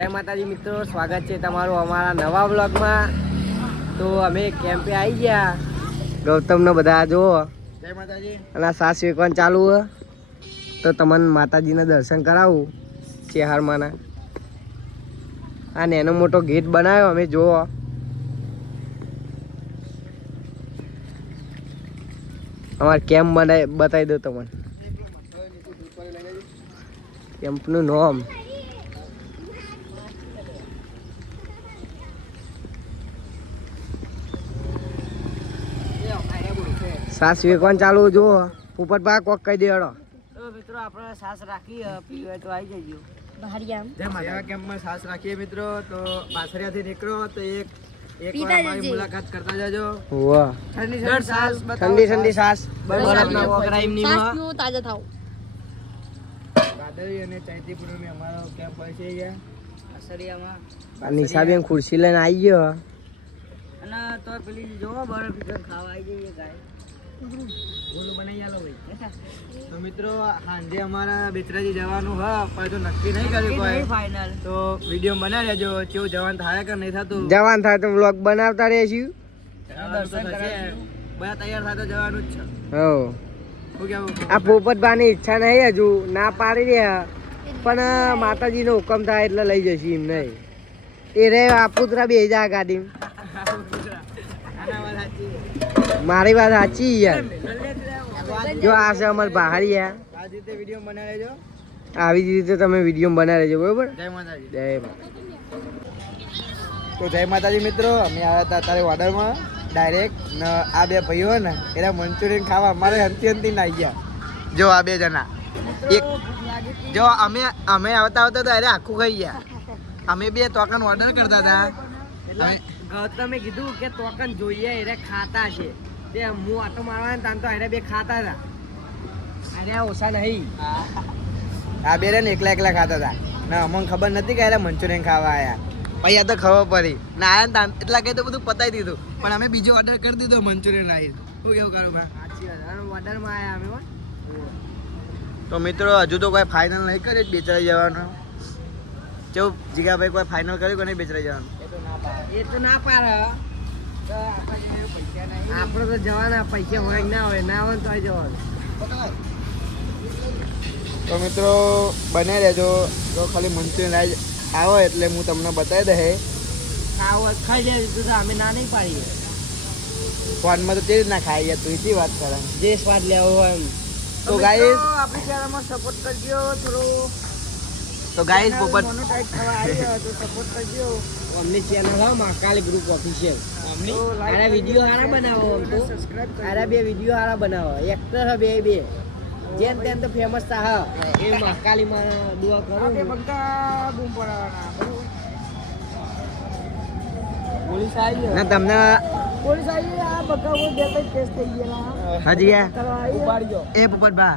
જય માતાજી મિત્રો સ્વાગત છે તમારું અમારા નવા બ્લોગમાં તો અમે કેમ્પે આવી ગયા. ગૌતમનો બધા જુઓ. જય માતાજી. અને સાસ વેકવાન ચાલુ તો તમને માતાજીના દર્શન કરાવું ચેહારમાંના. આ નેનો મોટો ગેટ બનાવ્યો અમે જુઓ. અમારે કેમ્પ બનાવી બતાવી દો તમને. કેમ્પનું નામ? સાસ વેકવાન ચાલુ જુઓ. પોપટ બા કોક કહી દેડો તો મિત્રો આપણે સાસ રાખી પીવે તો આવી જજો. સેવા કેમ્પમાં સાસ રાખીએ મિત્રો તો બાસરિયાથી નીકળો તો એક એક વાર અમારી મુલાકાત કરતા જજો. વાહ. ઠંડી ઠંડી સાસ બતાવો. ઠંડી ઠંડી સાસ. બરફ બરફના ના વોકરા એમની સાસમાં. તાજા થાવ. ભાદરવી અને ચૈતીપુરમી અમારો કેમ્પ હોય છે અહીંયા આ નિશાબેન ખુરશી લઈને આવી ગયો. અને તો પેલી જોવો બરફ ખાવા આવી જઈએ ગાય તો મિત્રો સાંજે અમારા બેચરાજી જવાનું હા પણ તો નક્કી નહીં કર્યું કોઈ. ફાઇનલ તો વીડિયો બનાવી લેજો કેવું જવાન થાય કે નહીં થતું? જવાન થાય તો વ્લોગ બનાવતા રહેશું. બધા તૈયાર થાય તો જવાનું જ છે. હો. આ પોપટબાની ઈચ્છા નહીં હજુ ના પાડી રહ્યા. પણ માતાજીનો હુકમ થાય એટલે લઈ જશે એમ નહીં. એ રે આ પુતરા બે જા ગાડી આના વાત સાચી. મારી વાત સાચી યાર. જો આ છે અમારે બહારી યાર. આ રીતે વીડિયો બનાવી લેજો આવી જ રીતે તમે વીડિયો બનાવી લેજો બરોબર? જય માતાજી. જય તો જય માતાજી મિત્રો અમે આવ્યા હતા અત્યારે ઓર્ડરમાં ડાયરેક્ટ ને આ બે ભાઈઓ ને એના મંચુરિયન ખાવા. અમારે હંતી હંતી ના ગયા. જો આ બે જણા. એક જો અમે અમે આવતા આવતા તો અરે આખું ખાઈ ગયા. અમે બે તોકન ઓર્ડર કરતા હતા. અમે- ગૌતમે કીધું કે તોકન જોઈએ એટલે ખાતા છે. તે હું આટો મારવા તાન તો એને બે ખાતા હતા અરે ઓછા નહીં. આ બે રે ને એકલા એકલા ખાતા હતા ના અમને ખબર નથી કે એટલે મંચુરિયન ખાવા આવ્યા પછી આ તો ખબર પડી. ના આયા ને તાન- એટલા કહી તો બધું પતાવી દીધું. પણ અમે બીજો ઓર્ડર કરી દીધો મંચુરિયન રાઈસ શું કેવું કરું ભાઈ? સાચી વાત. ઓર્ડરમાં આયા અમે હો. તો મિત્રો હજુ તો કોઈ ફાઇનલ નહીં કર્યું જ બેચરાઈ જવાનું? જો જીગાભાઈ કોઈ ફાઇનલ કર્યું કે નહીં બેચરાઈ જવાનું? એ તો ના પાડે. આપણે તો જવાના પૈસા હોય ના હોય ના હોય તો જવાનું. તો મિત્રો બને રહેજો. તો ખાલી મંચુરિયન રાજ આવો એટલે હું તમને બતાવી દે હોય ખાઈ જાય તો અમે ના નહીં પાડીએ. ફોનમાં તો તે રીતના ખાઈ ગયા તું એથી વાત કરે. જે સ્વાદ લેવો હોય તો ગાઈસ આપણી ચેનલમાં સપોર્ટ કરજો થોડો. તો ગાઈસ પોપટ સપોર્ટ કરજો. અમની ચેનલ હા મહાકાળી ગ્રુપ ઓફિશિયલ આરા વીડિયો હારા બનાવો તો. આરા બે વીડિયો હારા બનાવો. એક્ટર હે બે બે. જેન તેન તો ફેમસ થા હા. એ મહાકાલી માં દુઆ કરું. પોલીસ આવી ના તમને પોલીસ આવી આ બકાવો બે ત્રણ કેસ થઈ ગયેલા. હાજી ગયા? ઉપાડજો. એ પોપટ બા.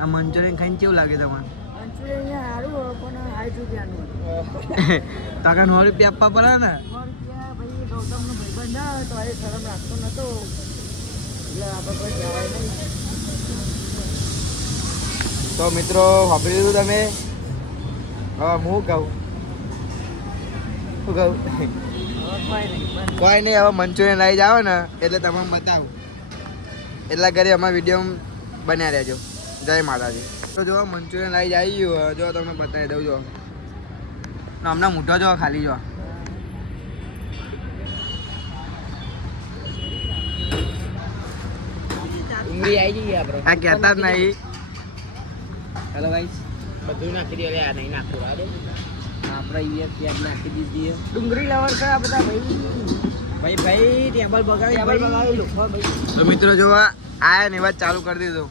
આ મંચુરિયન ખાઈને કેવું લાગે તમને? મંચુરિયન સારું હોય પણ સાઠ રૂપિયાનું તો આગળ સો રૂપિયા આપવા પડે ને? ના તો એ રાખતો નતો. એટલે આપણે કોઈ કહેવાય નહીં. તો મિત્રો વાપરી લીધું તમે? હવે હું કહું? શું કહું? કોઈ નહીં હવે મંચુરિયન લઈ આવે ને એટલે તમે બતાવું. એટલા ઘરે અમારા વીડિયો બન્યા રહેજો. જય માતાજી. તો જો મંચુરિયન લઈ જ આવી ગયું. જો તમને બતાવી દઉં જો. હમણાં મોટો જો ખાલી જો. ડુંગળી આવી જઈએ આપણે આ કહેતા જ નહીં. હેલો ભાઈ બધું નાખી દે આ નહીં નાખવું આ આપણે અહીંયા પ્યાજ નાખી દીધી. ડુંગળી લવર કયા બધા ભાઈ. ભાઈ ભાઈ ટેબલ બગાડી ટેબલ બગાડી તો મિત્રો જોવા આયા ને વાત ચાલુ કરી દીધું.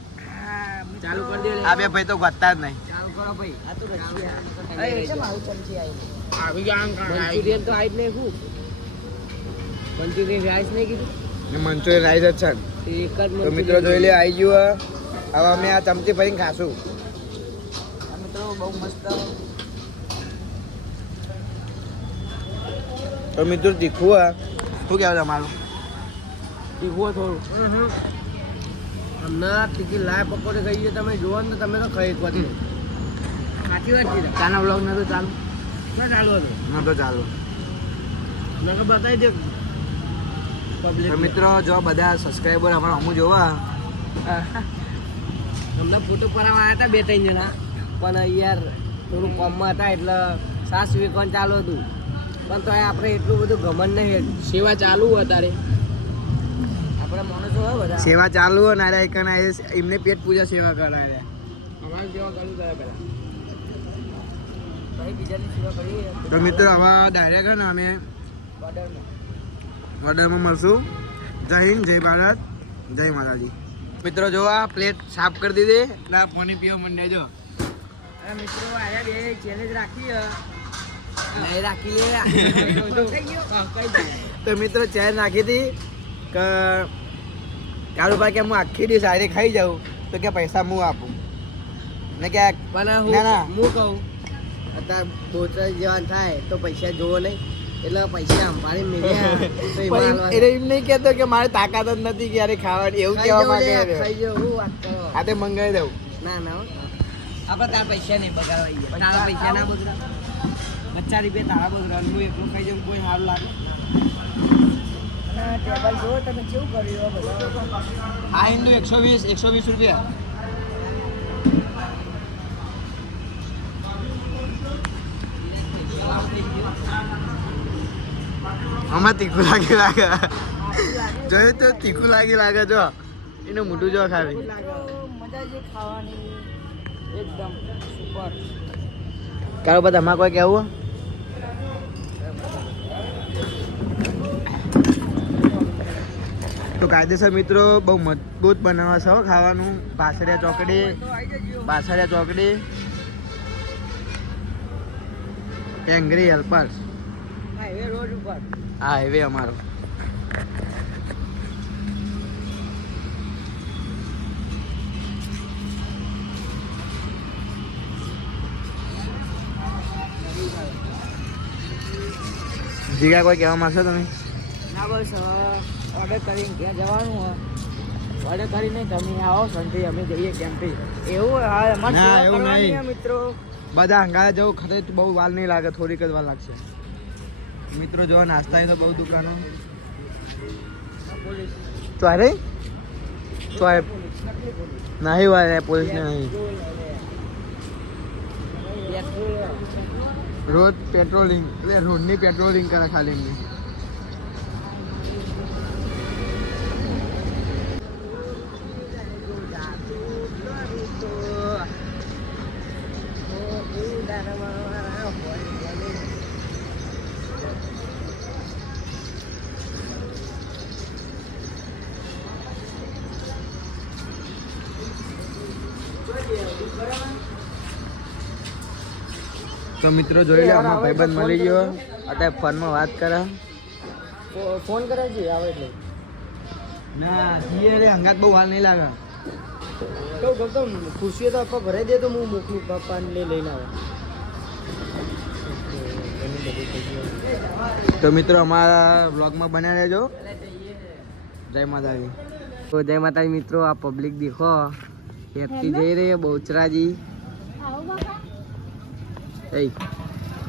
ચાલુ કરી દે આ બે ભાઈ તો ગત્તા જ નહીં. ચાલુ કરો ભાઈ. આ તો આવી ગયા મંચુરિયન તો આઈ જ નહીં શું? મંચુરિયન રાઈસ નહીં કીધું? ને મંચુરિયન રાઈસ જ છે. એક જ તો મિત્રો જોઈ લે આવી ગયું હવે અમે આ ચમચી ભરીને ખાશું. મિત્રો બહુ મસ્ત તો મિત્રો તીખું હે. શું કહેવાય તમારું? તીખું થોડું. હમણાં તીખી લાય પકોડે ખાઈએ તમે જુઓ ને તમે તો ખાઈ પછી સાચી વાત છે. ચાના બ્લોગ તો ચાલુ. ના ચાલુ હતું. ના તો ચાલો. નકર બતાવી દે. પબ્લિક મિત્રો જો બધા સબસ્ક્રાઈબર અમારા અમુ જોવા? અમને ફોટો પડાવવા આવ્યા હતા બે ત્રણ જણા. પણ યાર થોડું કોમમાં હતા એટલે સાસ વિકોન ચાલુ હતું. પણ તો આપણે એટલું બધું ગમન નહીં. સેવા ચાલુ હોય તારે આપણે માણસો હોય બધા સેવા ચાલુ હોય નારા એકન એમને પેટ પૂજા સેવા કરાય અમારે સેવા કરવી તો મિત્રો હવે ડાયરેક્ટ ને અમે ઓર્ડરમાં ઓર્ડરમાં મળશું. જય હિન્દ જય ભારત જય માતાજી. મિત્રો જો આ પ્લેટ સાફ કરી દીધી. ના પાણી પીવા મંડે જો મિત્રો આયા બે ચેલેન્જ રાખી નહીં રાખી લે હા, તો મિત્રો ચેર નાખી હતી કે કાળુભાઈ કે હું આખી ડીશ આરે ખાઈ જાઉં તો કે પૈસા હું આપું? ને કે પણ હું હું કહું અત્યારે બોચર જવાન થાય તો પૈસા જોવો નહીં. એટલે પૈસા અંબાડી મેળ્યા. તો એમાં નહીં કહેતો કે મારે તાકાત જ નથી કે યારે ખાવાની એવું કહેવા માંગે ખાઈ જવું, હું વાત કરો. આ તે મંગાવી દઉં. ના ના. આપણે તારા પૈસા નહીં બગાડવા. તારા પૈસા ના બગડા બચ્ચા રૂપિયા તારા બગડવાનું. હું એકલું ખાઈ જાઉં કોઈ સારું લાગે? અને ટેબલ જુઓ તમે કેવું કર્યું આ હિન્દુ એકસો વીસ એકસો વીસ રૂપિયા. આમાં તીખું લાગે લાગે. જોયું તો તીખું લાગી લાગે જો. એનું મોટું જો ખાવી. મજા ખાવાની. એકદમ સુપર. કારો બધા આમાં કોઈ કેવું તો કાયદેસર મિત્રો બહુ મજબૂત બનાવે છે ખાવાનું. પાસડિયા ચોકડી. પાસડિયા ચોકડી. એંગ્રી હેલ્પર્સ હા રોડ હાઈવે અમારો. જીગા કોઈ કહેવા માંગશો તમે? ના, બસ ઓર્ડર કરીને ક્યાં જવાનું હોય. ઓર્ડર કરીને તમે આવો સંધી અમે જઈએ કેમ્પે. એવું હા અમારે એવું નહીં. મિત્રો. બધા હંગારે જવું ખરે બહુ વાર નહીં લાગે થોડીક જ વાર લાગશે. મિત્રો જો નાસ્તા તો બહુ દુકાનો. તો આ નહીં વાળે પોલીસ ને નહીં. રોજ પેટ્રોલિંગ એટલે રોડની પેટ્રોલિંગ કરે ખાલી એમની તો મિત્રો જોઈ લે અમારો ભાઈબંધ મળી ગયો. અત્યારે ફોનમાં વાત કરે. ફોન કરે છે આવે એટલે. ના રે હંગાત બહુ વાર નહીં લાગે. કહું ગૌતમ ખુશીઓ તો આપવા ભરાઈ દે તો હું મોકલું પપ્પાને લઈ લઈને આવે. તો મિત્રો, અમારા બ્લોગમાં બન્યા રહેજો. જય માતાજી. તો જય માતાજી મિત્રો, આ પબ્લિક દેખો. એકથી જઈ રહી બહુચરાજી.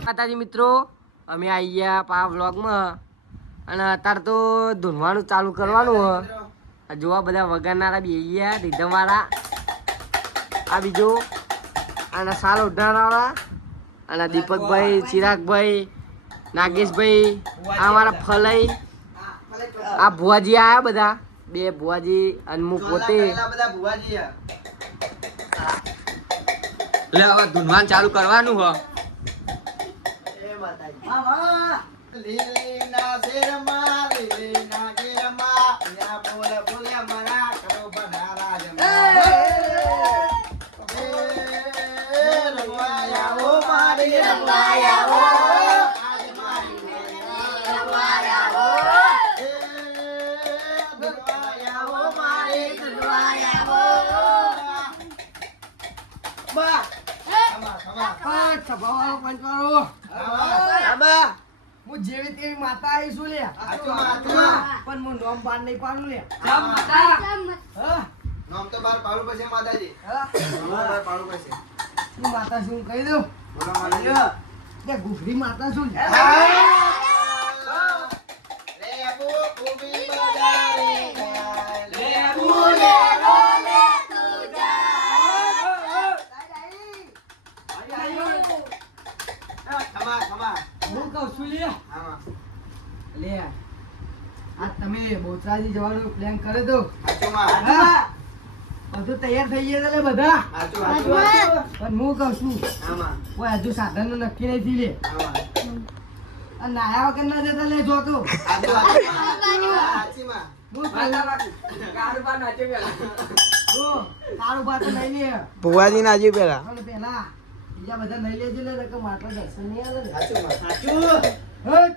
માતાજી મિત્રો, અમે આવી ગયા પા વ્લોગમાં અને અત્યારે તો ધૂનવાનું ચાલુ કરવાનું જોવા બધા વગાડનારા બી ગયા, રીધમવાળા. આ બીજો. અને સાલ ઉઢાણવાળા. અને દીપકભાઈ, ચિરાગભાઈ. નાગેશભાઈ આ અમારા ફલઈ આ ભુવાજી આયા બધા. બે ભુવાજી અને હું પોતે. એટલે હવે ધૂનવાન ચાલુ કરવાનું હ. લીલીના શેરમાં, લીલીના યા બોલ મારા કરો બનારા જમા. મારી ખમા. આબા. હું જેવી તેવી માતા આવી છું લે. પણ હું નોમ બાર નહીં પાડું લે નોમ તો બાર પાડું પછી માતાજી. બાર પાડું પછી. હું માતા છું કહી દઉં. બોલો માતાજી. તે માતા શું તમે જવાનું પ્લાન કરે તો બધું તૈયાર થઈ ગયા છે બધા. પણ હું કહું છું આમાં. કોઈ હજુ સાધન નક્કી નહીં થઈ લે નાયા વગર ના જતા લે જોતો તો. ભુવાજી ના પેલા. પેલા બીજા બધા નહીં લેજો ને નકર માટલા દર્શન નહીં આવે. ને. હાચુમાં. હટ!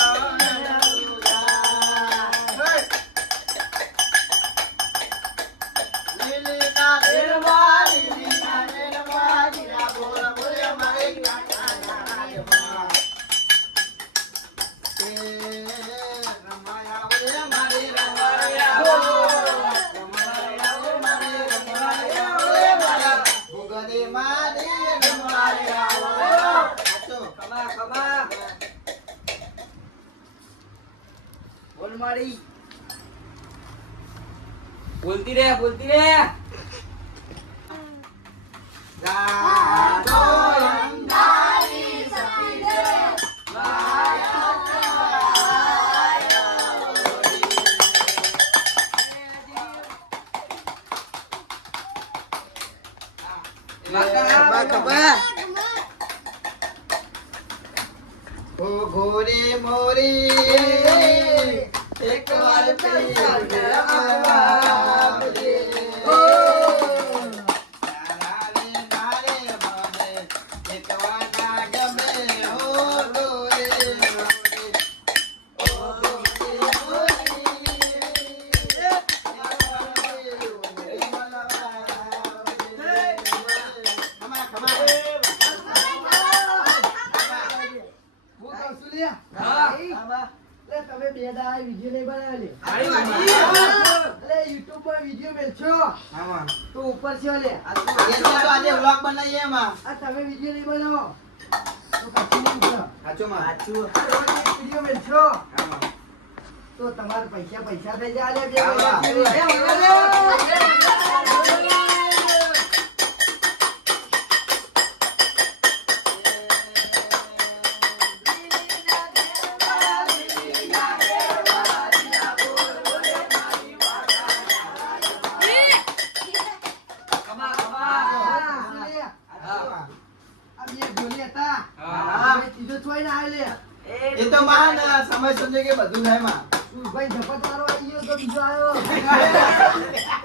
બોલતી રે બોલતી રે. ઓ ઘોરી મોરી. એક વાર પીર આવજે. તારાને એ તો માં ને સમજે કે બધું થાયમાં. ભાઈ ઝપટ વાળો આવી ગયો તો બીજો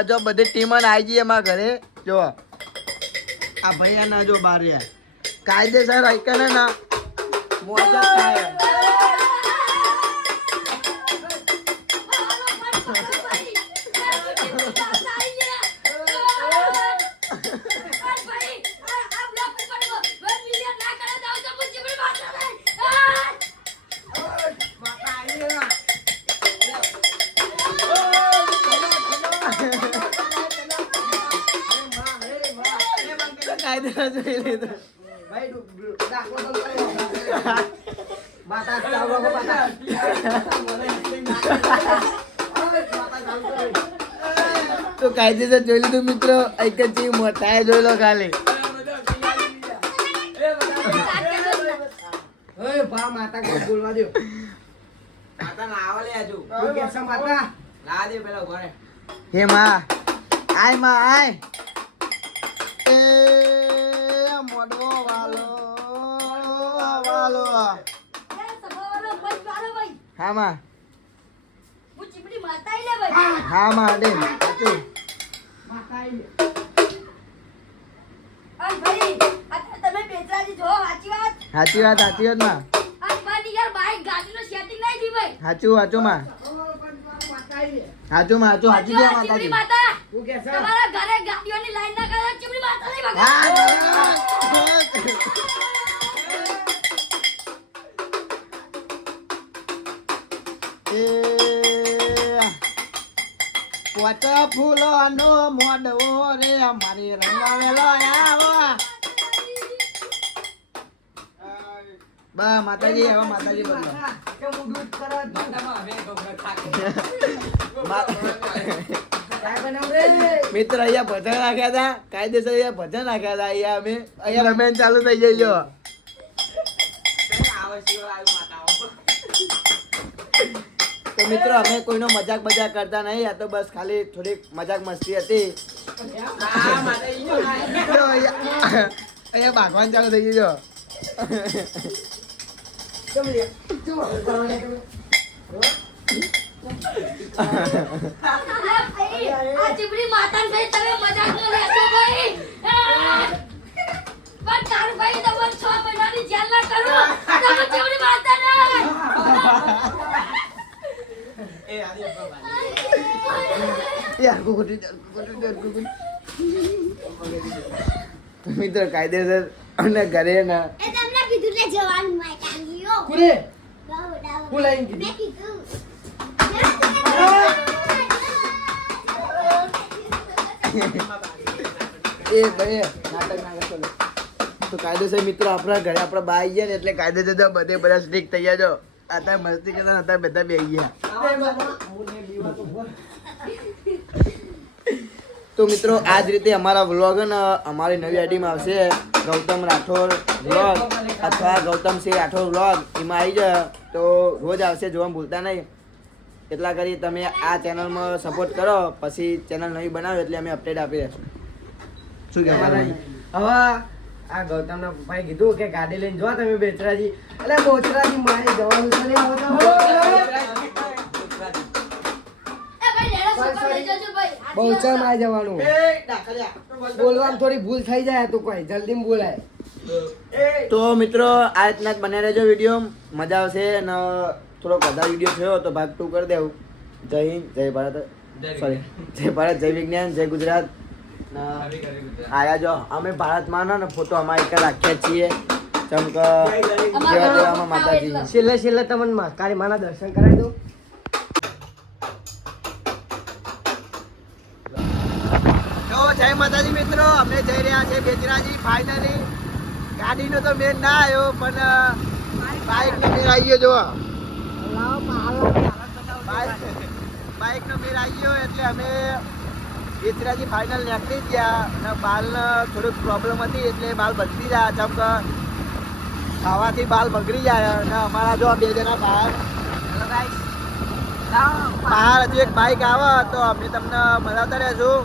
આ જો બધી ટીમ આવી ગઈ એમાં ઘરે. જો. આ ભાઈ ના જો બાર કાયદેસર આઈકન ના. મોજા થાય. કાયદેસર જોઈ લીધું ભાઈ દાખલો તો કરો. બાટા ચાલો બાટા તો કાયદેસર જોઈ લીધું મિત્રો એક જ ચીજ મોટા જોઈ લો ખાલી. માતા બોલવા દો માતા ના આવે લે છે માતા? ના દે પેલા ઘરે હે માં. આયમાં આય. હા માં હા માં અડે સાચું. સાચી વાત સાચી વાતમાં. સાચું સાચું માં. સાચું માં સાચું સાચું કહો માતાજી. કે તમારા ઘરે ગાડીઓની લાઈન ના કરે ચીપડી માતા નહીં હા, પોચ ફૂલો નો મોડવો રે મારી રંગાવેલો આવો. બા માતાજી હવે માતાજી બોલો. મિત્ર અહીંયા ભજન રાખ્યા હતા કાયદેસર અહીંયા ભજન રાખ્યા હતા અહીંયા અમે અહીંયા રમેન ચાલુ થઈ જાય જો આવે. તો મિત્રો અમે કોઈનો મજાક મજાક કરતા નહીં. આ તો બસ ખાલી થોડીક મજાક મસ્તી હતી. અહીંયા ભાગવાન ચાલુ થઈ ગયું ભાઈ, તમે છ મહિનાની જેલ ના કરો. તમે ઊભા ભાઈ. યાર કુકુટી કુકુટી કુકુટી તો મિત્રો કાયદેસર અને ઘરે ના એ તમને કીધું લે જવાનું માં કાંગીઓ કુરે હું લઈને કીધું મેં કીધું એ ભાઈ નાટક ના કરશો તો કાયદેસર મિત્રો આપણા ઘરે આપણા બા આવી ગયા ને એટલે કાયદેસર બધે બધા સ્ટ્રીક થઈ ગયા જો અત્યારે મસ્તી કરતા અત્યારે બધા બે ગયા. તો મિત્રો આ જ રીતે અમારા વ્લોગ અમારી નવી આઈડીમાં આવશે ગૌતમ રાઠોડ વ્લોગ અથવા ગૌતમસિંહ રાઠોડ વ્લોગ એમાં આવી જાય તો રોજ આવશે, જોવા ભૂલતા નહીં. એટલા કરી તમે આ ચેનલમાં સપોર્ટ કરો, પછી ચેનલ નવી બનાવો એટલે અમે અપડેટ આપી દઈશું શું કહેવાય હવે આ ગૌતમના પપ્પાએ કીધું કે ગાડી લઈને જો તમે બેચરાજી. એટલે બોચરાજી મારી જવાનું છે ને તો. એ ભાઈ લેડો સુપર લઈ જજો ભાઈ. બહુચરમાં જવાનું. બોલવામાં થોડી ભૂલ થઈ જાય તો કોઈ. જલ્દી બોલાય. તો મિત્રો આ રીતના બને રહેજો વીડિયો. મજા આવશે અને થોડોક વધારે વીડિયો થયો તો ભાગ ટુ કરી દેવું. જય હિન્દ જય ભારત. સોરી જય ભારત જય વિજ્ઞાન જય ગુજરાત. આયા જો અમે ભારતમાં ને ફોટો અમારે એક રાખ્યા છીએ. ચમક જેવા તેવામાં માતાજી. છેલ્લે છેલ્લે તમને માં માના દર્શન કરાવી દઉં. જય માતાજી મિત્રો અમે જઈ રહ્યા છે બેચરાજી ફાઇનલી ગાડીનો તો મેન ના આવ્યો પણ બાઇક નો મેર આવી ગયો જો. બાઇક નો મેર આવી ગયો એટલે અમે બેચરાજી ફાઇનલ નીકળી ગયા અને બાલને થોડીક પ્રોબ્લેમ હતી એટલે બાલ બગડી જાય જેમ કે ખાવાથી બાલ બગડી જાય અને અમારા જો બે જણા બહાર. બહાર હજુ એક બાઇક આવે તો અમે તમને બતાવતા રહેશું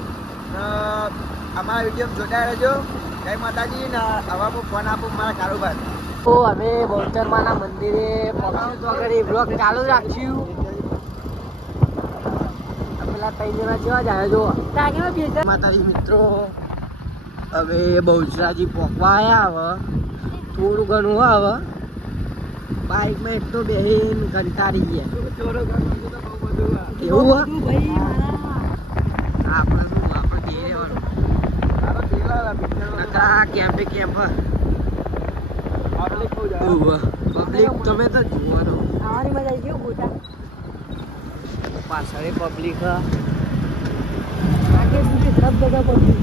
અમારા વીડિયો જોતા રહેજો. જય માતાજી ને હવે હું ફોન આપું મારા કારોબાર. તો અમે બહુચર મંદિરે પહોંચ્યું તો બ્લોગ ચાલુ રાખ્યું આ ત્રણ જણા જેવા જ આવ્યા જો જય માતાજી મિત્રો હવે બહુજરાજી આવ્યા હવે. થોડું ઘણું આવે બાઇકમાં એક તો બેહીન કંટાળી ગયા. એવું હે? આપણે શું આપણે આ કેમ્પે કેમ્પ પબ્લિક તમે તો જોવાનો આવવાની મજા આવી ગયો ગોટા. પાછળ પબ્લિક આગે સુધી સબ જગહ પબ્લિક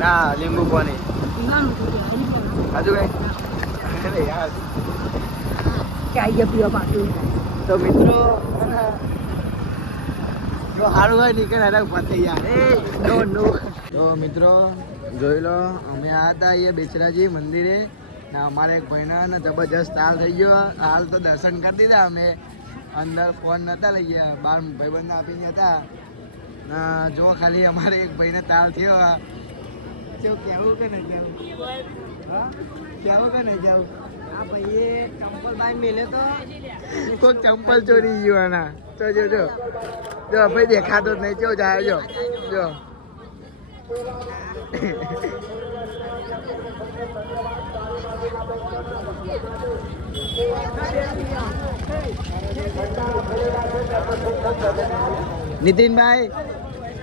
ના, લીંબુ પાણી. હજુ કઈ? યાર. ચાય પીવા પાછું તો મિત્રો જો સારું હોય નીકળે એના ઉપર થઈ જાય ડોન્ટ નો. તો મિત્રો, જોઈ લો, અમે આવ્યા હતા અહીંયા બેચરાજી મંદિરે. ને અમારે એક ભાઈના જબરજસ્ત હાલ થઈ ગયો. હાલ તો દર્શન કરી દીધા અમે. અંદર ફોન નહોતા લઈ ગયા. બાર ભાઈબંધ આપીને હતા. જો ખાલી અમારે એક ભાઈને તાલ થયો. શું કેવું કે નહીં કેવું? હા? કેવું કે નહીં કેવું? આ ભાઈએ ચંપલ બાઈ મેલે તો. કોઈક ચંપલ ચોરી ગયો આના. તો જો જો. જો, ભાઈ દેખાતો જ નહીં. જો જાય જો. જો. નીતિનભાઈ,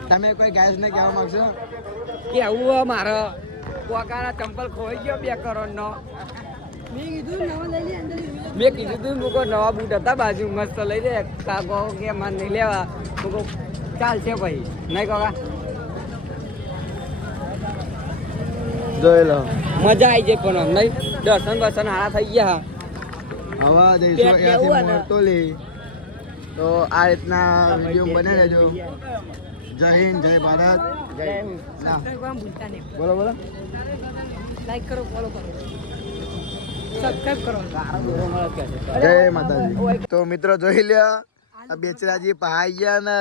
તમે કોઈ ગાયસને કહેવા માંગશો? કેવું હે મારો. કોકાના ચંપલ ખોઈ ગયો બે કરોડ નો મેં કીધું તું મૂકો નવા બૂટ હતા, બાજુ મસ્ત લઈ દે કાકો કે મને નહીં લેવા. મૂકો ચાલશે ભાઈ. નહીં કાકા? જોઈ લો. મજા આવી જાય પણ નહીં. દર્શન બર્શન હારા થઈ ગયા હવે જઈશું અહીંયાથી કેવું અને? મોરતોલી તો આ રીતના વીડિયો બને રહેજો જય હિન્દ જય ભારત. જય બોલો બોલો. લાઈક કરો ફોલો કરો. જય માતાજી. તો મિત્રો જોઈ લ્યો આ બેચરાજી પહાઈ ગયા ને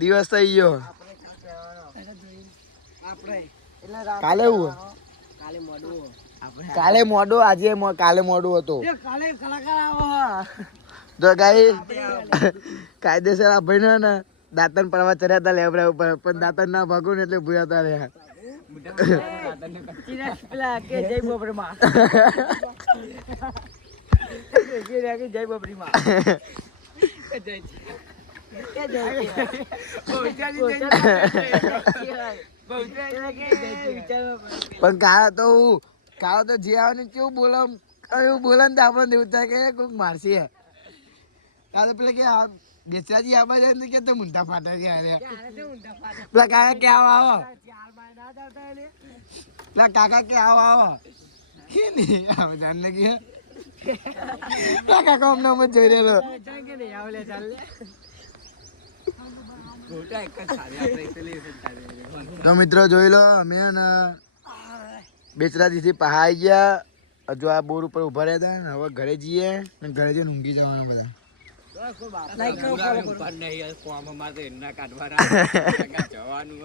દિવસ થઈ ગયો. આપણે કાલે હું? કાલે મોડું કાલે મોડું આજે કાલે મોડું હતું. કાલે કલાકાર આવો. તો ગાઈ કાયદેસર આ ભાઈ ને દાંતન પડવા ચડ્યા હતા લેબડા ઉપર પણ દાંતન ના ભાગો ને એટલે ભૂયા હતા રહ્યા જય પણ કાળા તો હું તો જે આવે ને કેવું બોલો, એવું બોલે ને આપણને એવું થાય કે કોઈક મારશે. કાલે પેલા કે આ બેચરાજી આવવા જાય ને કે તો મુંડા ફાટે છે અરે પેલા કાકા કે આવો આવો. પેલા કાકા કે આવો આવો. કે નહીં, આવે જાણને કે. કાકા અમને અમે જોઈ રહેલો. તો મિત્રો જોઈ લો અમે બેચરાજીથી પહાઈ ગયા. હજુ આ બોર ઉપર ઊભા રહ્યા હતા ને હવે ઘરે જઈએ ને ઘરે જઈને ઊંઘી જવાના બધા. લાઈક કરો ફોલો કરો નહીં ફોર્મમાં તો જવાનું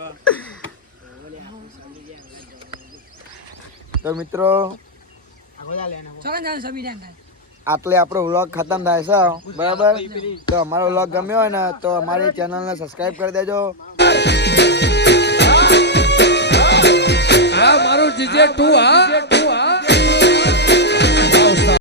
તો મિત્રો આટલે આપણો વ્લોગ ખતમ થાય છે. બરાબર? તો અમારો વ્લોગ ગમ્યો હોય ને, તો અમારી ચેનલને સબસ્ક્રાઇબ કરી દેજો. મારું જીજે ટુ, હા.